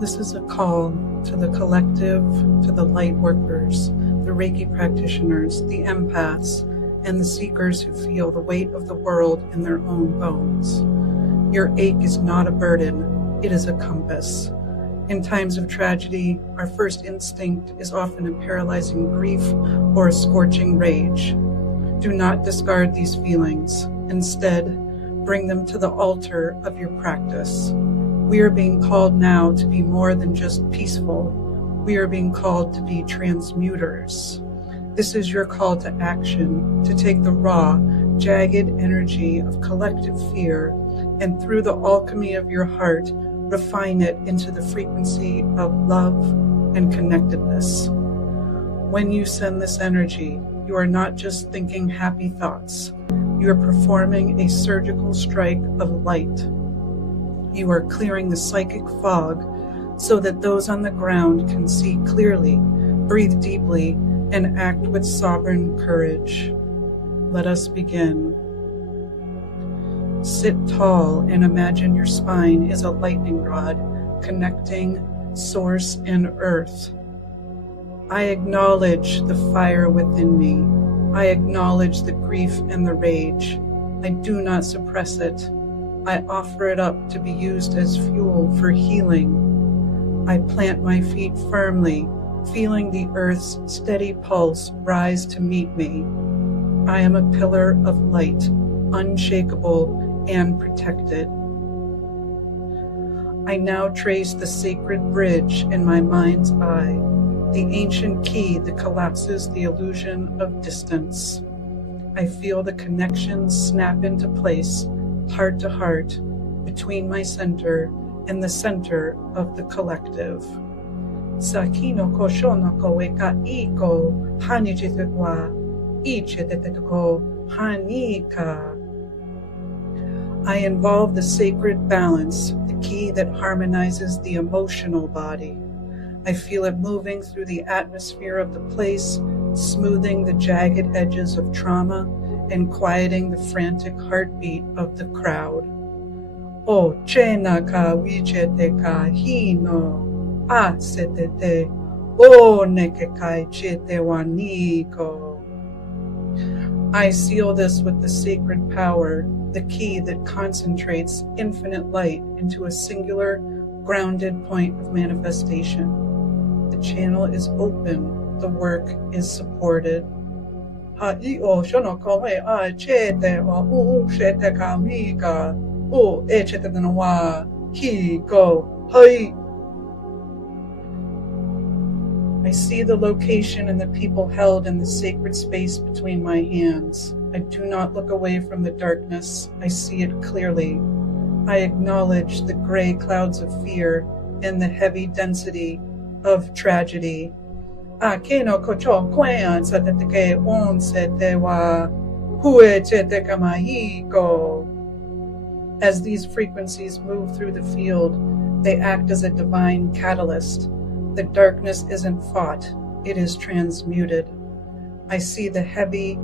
This is a call to the collective, to the light workers, the Reiki practitioners, the empaths, and the seekers who feel the weight of the world in their own bones. Your ache is not a burden, it is a compass. In times of tragedy, our first instinct is often a paralyzing grief or a scorching rage. Do not discard these feelings. Instead, bring them to the altar of your practice. We are being called now to be more than just peaceful. We are being called to be transmuters. This is your call to action, to take the raw, jagged energy of collective fear and through the alchemy of your heart, refine it into the frequency of love and connectedness. When you send this energy, you are not just thinking happy thoughts. You are performing a surgical strike of light. You are clearing the psychic fog so that those on the ground can see clearly, breathe deeply, and act with sovereign courage. Let us begin. Sit tall and imagine your spine is a lightning rod connecting source and earth. I acknowledge the fire within me. I acknowledge the grief and the rage. I do not suppress it. I offer it up to be used as fuel for healing. I plant my feet firmly, feeling the earth's steady pulse rise to meet me. I am a pillar of light, unshakable and protected. I now trace the sacred bridge in my mind's eye, the ancient key that collapses the illusion of distance. I feel the connections snap into place, heart to heart, between my center and the center of the collective. Sakino ko shono ko eka iko hanichitekwa icheteteko hanika. I involve the sacred balance, the key that harmonizes the emotional body. I feel it moving through the atmosphere of the place, smoothing the jagged edges of trauma and quieting the frantic heartbeat of the crowd. O chena ka wichete ka hino, a setete, o neke kai chete waniko. I seal this with the sacred power, the key that concentrates infinite light into a singular, grounded point of manifestation. The channel is open, the work is supported. I see the location and the people held in the sacred space between my hands. I do not look away from the darkness. I see it clearly. I acknowledge the gray clouds of fear and the heavy density of tragedy. As these frequencies move through the field, they act as a divine catalyst. The darkness isn't fought, it is transmuted. I see the heavy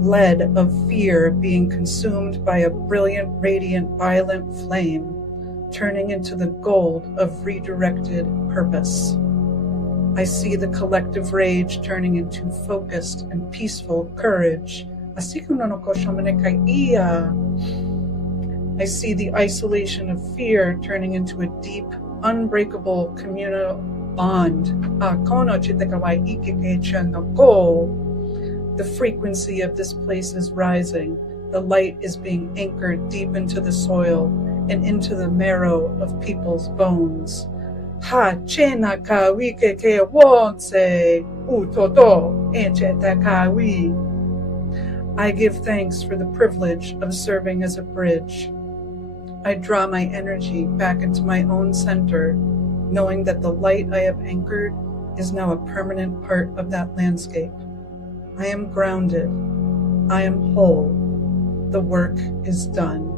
lead of fear being consumed by a brilliant, radiant, violent flame, turning into the gold of redirected purpose. I see the collective rage turning into focused and peaceful courage. I see the isolation of fear turning into a deep, unbreakable communal bond. The frequency of this place is rising. The light is being anchored deep into the soil and into the marrow of people's bones. I give thanks for the privilege of serving as a bridge. I draw my energy back into my own center, knowing that the light I have anchored is now a permanent part of that landscape. I am grounded. I am whole. The work is done.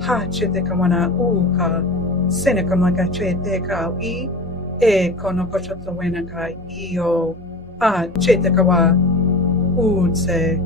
Ha chete kawana uka, seneka magachete ka I, kono kochoto wena ka io, chete kawa udse.